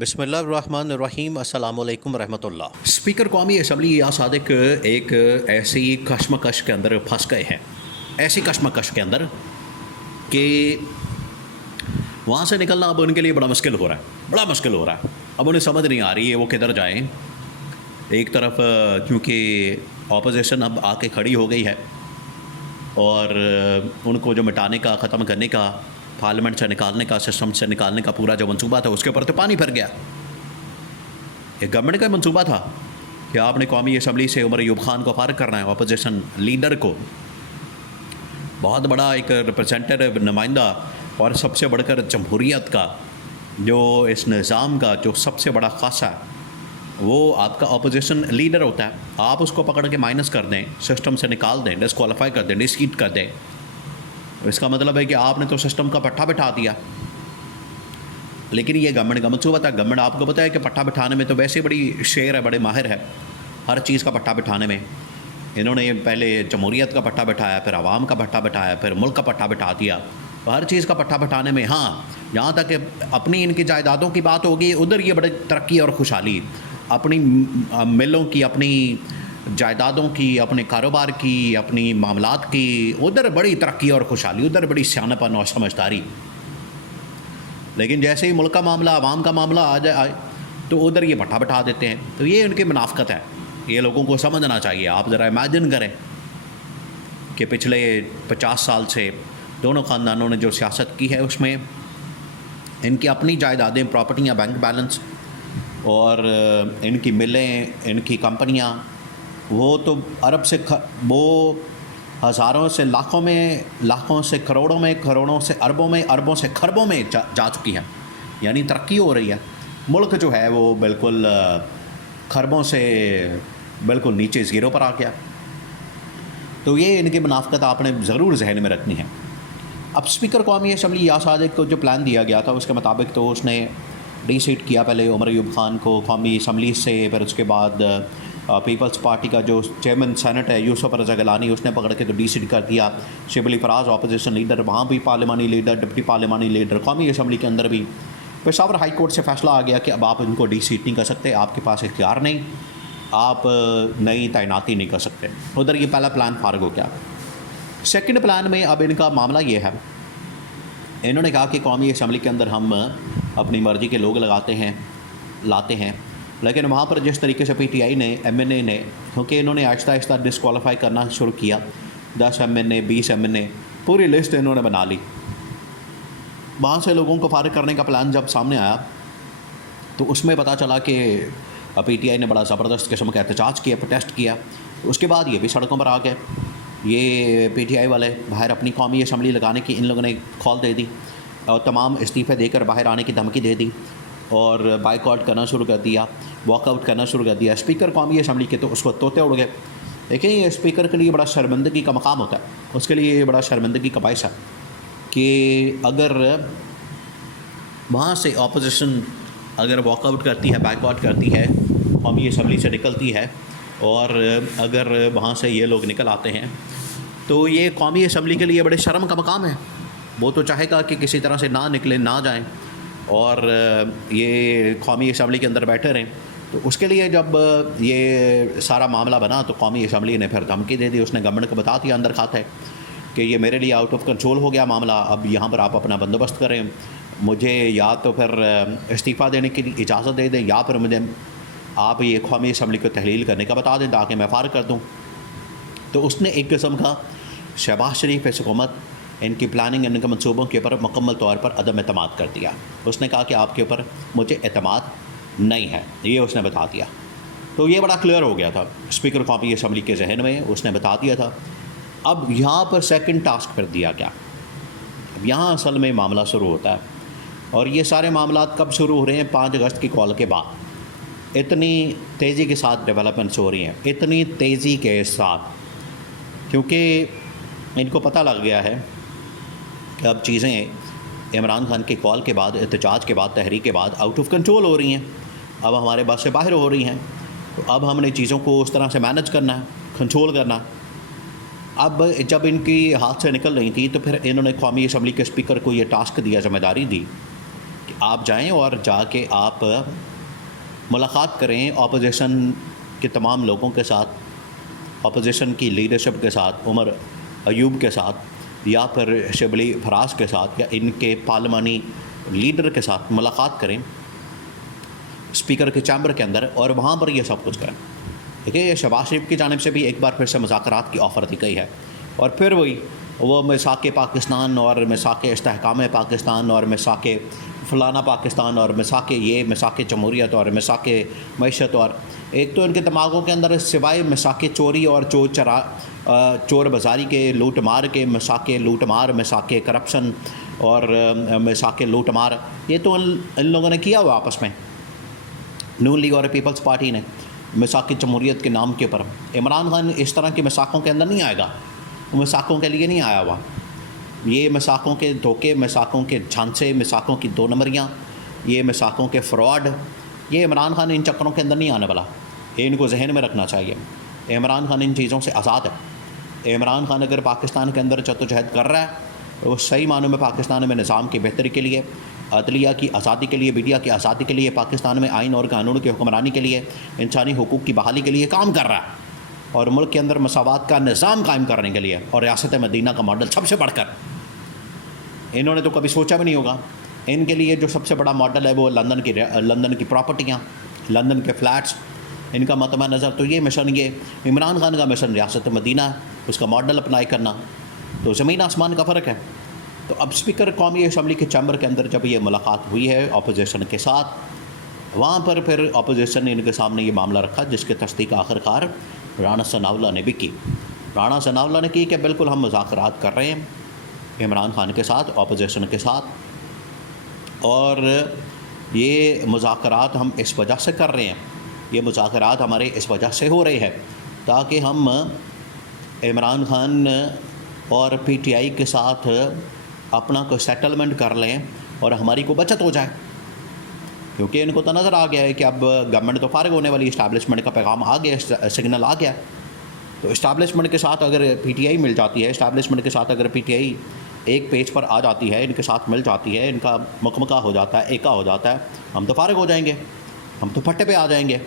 بسم اللہ الرحمن الرحیم السلام علیکم ورحمۃ اللہ۔ اسپیکر قومی اسمبلی یا صادق ایک ایسی کشمکش کے اندر پھنس گئے ہیں، ایسی کشمکش کے اندر کہ وہاں سے نکلنا اب ان کے لیے بڑا مشکل ہو رہا ہے اب انہیں سمجھ نہیں آ رہی ہے وہ کدھر جائیں۔ ایک طرف کیونکہ اپوزیشن اب آ کے کھڑی ہو گئی ہے اور ان کو جو مٹانے کا، ختم کرنے کا، پارلیمنٹ سے نکالنے کا، سسٹم سے نکالنے کا پورا جو منصوبہ تھا اس کے اوپر تو پانی پھر گیا۔ ایک گورنمنٹ کا منصوبہ تھا کہ آپ نے قومی اسمبلی سے عمر ایوب خان کو فارغ کرنا ہے، اپوزیشن لیڈر کو، بہت بڑا ایک ریپرزینٹیو نمائندہ اور سب سے بڑھ کر جمہوریت کا جو اس نظام کا جو سب سے بڑا خاصہ ہے وہ آپ کا اپوزیشن لیڈر ہوتا ہے۔ آپ اس کو پکڑ کے مائنس کر دیں، سسٹم سے نکال دیں، ڈسکوالیفائی کر دیں، ڈسکیٹ کر دیں، اس کا مطلب ہے کہ آپ نے تو سسٹم کا پٹھا بٹھا دیا۔ لیکن یہ گورنمنٹ کا منصوبہ تھا۔ گورنمنٹ آپ کو پتہ ہے کہ پٹھا بٹھانے میں تو ویسے بڑی شیر ہے، بڑے ماہر ہے ہر چیز کا پٹھا بٹھانے میں۔ انہوں نے پہلے جمہوریت کا پٹھا بٹھایا، پھر عوام کا پٹھا بٹھایا، پھر ملک کا پٹھا بٹھا دیا۔ ہر چیز کا پٹھا بٹھانے میں، ہاں یہاں تک کہ اپنی ان کی جائیدادوں کی بات ہوگی، ادھر یہ بڑے ترقی اور خوشحالی، اپنی ملوں کی، اپنی جائیدادوں کی، اپنے کاروبار کی، اپنی معاملات کی، ادھر بڑی ترقی اور خوشحالی، ادھر بڑی سیانپن اور سمجھداری۔ لیکن جیسے ہی ملک کا معاملہ، عوام کا معاملہ آ جائے تو ادھر یہ پٹھا بٹھا دیتے ہیں۔ تو یہ ان کی منافقت ہے، یہ لوگوں کو سمجھنا چاہیے۔ آپ ذرا امیجن کریں کہ پچھلے 50 سال سے دونوں خاندانوں نے جو سیاست کی ہے اس میں ان کی اپنی جائیدادیں، پراپرٹیاں، بینک بیلنس اور ان کی ملیں، ان کی کمپنیاں، وہ تو ارب سے وہ ہزاروں سے لاکھوں سے کروڑوں میں، کروڑوں سے اربوں میں، اربوں سے کھربوں میں جا چکی ہیں۔ یعنی ترقی ہو رہی ہے۔ ملک جو ہے وہ بالکل کھربوں سے بالکل نیچے زیرو پر آ گیا۔ تو یہ ان کی منافقت آپ نے ضرور ذہن میں رکھنی ہے۔ اب اسپیکر قومی اسمبلی یا صادق کو جو پلان دیا گیا تھا اس کے مطابق تو اس نے ڈی سیٹ کیا پہلے عمر ایوب خان کو قومی اسمبلی سے، پھر اس کے بعد پیپلز پارٹی کا جو چیئرمین سینٹ ہے یوسف رضا گیلانی، اس نے پکڑ کے تو ڈی سیٹ کر دیا۔ شبلی فراز اپوزیشن لیڈر، وہاں بھی پارلیمانی لیڈر، ڈپٹی پارلیمانی لیڈر، قومی اسمبلی کے اندر بھی۔ پشاور ہائی کورٹ سے فیصلہ آ گیا کہ اب آپ ان کو ڈی سیٹ نہیں کر سکتے، آپ کے پاس اختیار نہیں، آپ نئی تعیناتی نہیں کر سکتے۔ ادھر یہ پہلا پلان فارغ ہو گیا۔ سیکنڈ پلان میں اب ان کا معاملہ یہ ہے، انہوں نے کہا کہ قومی اسمبلی کے اندر ہم اپنی مرضی کے لوگ لاتے ہیں، لیکن وہاں پر جس طریقے سے پی ٹی آئی نے، ایم این اے نے، کیونکہ انہوں نے آہستہ آہستہ ڈسکوالیفائی کرنا شروع کیا، 10 ایم این اے، 20 ایم این اے، پوری لسٹ انہوں نے بنا لی۔ وہاں سے لوگوں کو فارغ کرنے کا پلان جب سامنے آیا تو اس میں پتہ چلا کہ پی ٹی آئی نے بڑا زبردست قسم کا احتجاج کیا، پروٹیسٹ کیا۔ اس کے بعد یہ بھی سڑکوں پر آ گئے، یہ پی ٹی آئی والے باہر اپنی قومی اسمبلی لگانے کی ان لوگوں نے کال دے دی اور تمام استعفے دے کر باہر آنے کی دھمکی دے دی اور بائیک آؤٹ کرنا شروع کر دیا، واک آؤٹ کرنا شروع کر دیا۔ اسپیکر قومی اسمبلی کے تو اس کو طوطے اڑ گئے۔ لیکن یہ اسپیکر کے لیے بڑا شرمندگی کا مقام ہوتا ہے، اس کے لیے یہ بڑا شرمندگی کا باعث ہے کہ اگر وہاں سے اپوزیشن اگر واک آؤٹ کرتی ہے، بائیک آؤٹ کرتی ہے، قومی اسمبلی سے نکلتی ہے، اور اگر وہاں سے یہ لوگ نکل آتے ہیں تو یہ قومی اسمبلی کے لیے بڑے شرم کا مقام ہے۔ وہ تو چاہے گا کہ کسی طرح سے نہ نکلیں، نہ جائیں اور یہ قومی اسمبلی کے اندر بیٹھے رہیں۔ تو اس کے لیے جب یہ سارا معاملہ بنا تو قومی اسمبلی نے پھر دھمکی دے دی، اس نے گورنمنٹ کو بتا دیا اندر کھاتے کہ یہ میرے لیے آؤٹ آف کنٹرول ہو گیا معاملہ، اب یہاں پر آپ اپنا بندوبست کریں، مجھے یا تو پھر استعفیٰ دینے کی اجازت دے دیں یا پھر مجھے آپ یہ قومی اسمبلی کو تحلیل کرنے کا بتا دیں تاکہ میں فارغ کر دوں۔ تو اس نے ایک قسم کا شہباز شریف حکومت، ان کی پلاننگ، ان کے منصوبوں کے اوپر مکمل طور پر عدم اعتماد کر دیا۔ اس نے کہا کہ آپ کے اوپر مجھے اعتماد نہیں ہے، یہ اس نے بتا دیا۔ تو یہ بڑا کلیئر ہو گیا تھا اسپیکر قومی اسمبلی کے ذہن میں، اس نے بتا دیا تھا۔ اب یہاں پر سیکنڈ ٹاسک پھر دیا گیا۔ اب یہاں اصل میں معاملہ شروع ہوتا ہے، اور یہ سارے معاملات کب شروع ہو رہے ہیں؟ 5 اگست کی کال کے بعد اتنی تیزی کے ساتھ ڈیولپمنٹس ہو رہی ہیں، اتنی تیزی کے ساتھ، کیونکہ ان کو پتہ لگ گیا ہے کہ اب چیزیں عمران خان کی کال کے بعد، احتجاج کے بعد، تحریک کے بعد آؤٹ آف کنٹرول ہو رہی ہیں، اب ہمارے بس سے باہر ہو رہی ہیں۔ تو اب ہم نے چیزوں کو اس طرح سے مینج کرنا ہے، کنٹرول کرنا ہے۔ اب جب ان کی ہاتھ سے نکل رہی تھی تو پھر انہوں نے قومی اسمبلی کے اسپیکر کو یہ ٹاسک دیا، ذمہ داری دی کہ آپ جائیں اور جا کے آپ ملاقات کریں اپوزیشن کے تمام لوگوں کے ساتھ، اپوزیشن کی لیڈرشپ کے ساتھ، عمر ایوب کے ساتھ یا پھر شبلی فراز کے ساتھ یا ان کے پارلیمانی لیڈر کے ساتھ ملاقات کریں اسپیکر کے چیمبر کے اندر، اور وہاں پر یہ سب کچھ کریں. دیکھیے یہ شہباز شریف کی جانب سے بھی ایک بار پھر سے مذاکرات کی آفر دی گئی ہے، اور پھر وہ میثاق پاکستان اور میثاق استحکام پاکستان اور میثاق فلانا پاکستان اور میثاق جمہوریت اور میثاق معیشت، اور ایک تو ان کے دماغوں کے اندر سوائے میثاق چوری اور چور بازاری کے، لوٹ مار کے، میثاق لوٹ مار، میثاق کرپشن اور میثاق لوٹ مار، یہ تو ان لوگوں نے کیا ہوا آپس میں. نون لیگ اور پیپلز پارٹی نے میثاق جمہوریت کے نام کے اوپر. عمران خان اس طرح کے میثاقوں کے اندر نہیں آئے گا، وہ میثاقوں کے لیے نہیں آیا ہوا. یہ میثاقوں کے دھوکے، میثاقوں کے جھانسے، میثاقوں کی 2 نمبریاں، یہ میثاقوں کے فراڈ، یہ عمران خان ان چکروں کے اندر نہیں آنے والا. ان کو ذہن میں رکھنا چاہیے. عمران خان ان چیزوں سے آزاد ہے. عمران خان اگر پاکستان کے اندر جدوجہد کر رہا ہے تو وہ صحیح معنوں میں پاکستان میں نظام کی بہتری کے لیے، عدلیہ کی آزادی کے لیے، میڈیا کی آزادی کے لیے، پاکستان میں آئین اور قانون کی حکمرانی کے لیے، انسانی حقوق کی بحالی کے لیے کام کر رہا ہے، اور ملک کے اندر مساوات کا نظام قائم کرنے کے لیے، اور ریاست مدینہ کا ماڈل سب سے بڑھ کر. انہوں نے تو کبھی سوچا بھی نہیں ہوگا. ان کے لیے جو سب سے بڑا ماڈل ہے وہ لندن کی پراپرٹیاں، لندن کے فلیٹس. ان کا مطمع نظر تو یہ مشن، یہ عمران خان کا مشن ریاست مدینہ، اس کا ماڈل اپلائی کرنا، تو زمین آسمان کا فرق ہے. تو اب اسپیکر قومی اسمبلی کے چیمبر کے اندر جب یہ ملاقات ہوئی ہے اپوزیشن کے ساتھ، وہاں پر پھر اپوزیشن نے ان کے سامنے یہ معاملہ رکھا، جس کی تصدیق آخرکار رانا ثناءاللہ نے بھی کی. رانا ثناءاللہ نے کی کہ بالکل ہم مذاکرات کر رہے ہیں عمران خان کے ساتھ، اپوزیشن کے ساتھ، اور یہ مذاکرات ہم اس وجہ سے کر رہے ہیں، یہ مذاکرات ہمارے اس وجہ سے ہو رہے ہیں تاکہ ہم عمران خان اور پی ٹی آئی کے ساتھ اپنا کوئی سیٹلمنٹ کر لیں اور ہماری کو بچت ہو جائے. کیونکہ ان کو تو نظر آ گیا ہے کہ اب گورنمنٹ تو فارغ ہونے والی، اسٹیبلشمنٹ کا پیغام آ گیا، سگنل آ گیا. تو اسٹیبلشمنٹ کے ساتھ اگر پی ٹی آئی مل جاتی ہے، اسٹیبلشمنٹ کے ساتھ اگر پی ٹی آئی ایک پیج پر آ جاتی ہے، ان کے ساتھ مل جاتی ہے، ان کا مکمکہ ہو جاتا ہے، ایکا ہو جاتا ہے، ہم تو فارغ ہو جائیں گے، ہم تو پھٹے پہ آ جائیں گے،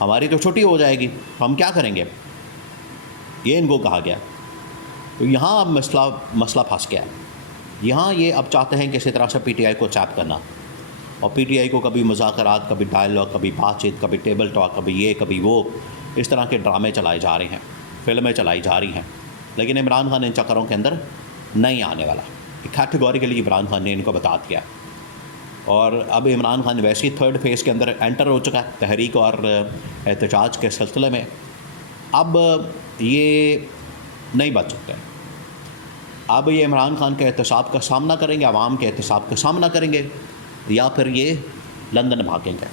ہماری تو چھٹی ہو جائے گی، ہم کیا کریں گے، یہ ان کو کہا گیا. تو یہاں اب مسئلہ پھنس گیا ہے. یہاں یہ اب چاہتے ہیں کسی طرح سے پی ٹی آئی کو چیپ کرنا، اور پی ٹی آئی کو کبھی مذاکرات، کبھی ڈائلاگ، کبھی بات چیت، کبھی ٹیبل ٹاک، کبھی یہ کبھی وہ، اس طرح کے ڈرامے چلائے جا رہے ہیں، فلمیں چلائی جا رہی ہیں. لیکن عمران خان ان چکروں کے اندر نہیں آنے والا. کیٹیگوریکلی عمران خان نے ان کو بتا دیا. اور اب عمران خان ویسے ہی 3rd فیز کے اندر انٹر ہو چکا ہے تحریک اور احتجاج کے سلسلے میں. اب یہ نہیں بچ سکتے. اب یہ عمران خان کے احتساب کا سامنا کریں گے، عوام کے احتساب کا سامنا کریں گے، یا پھر یہ لندن بھاگیں گے.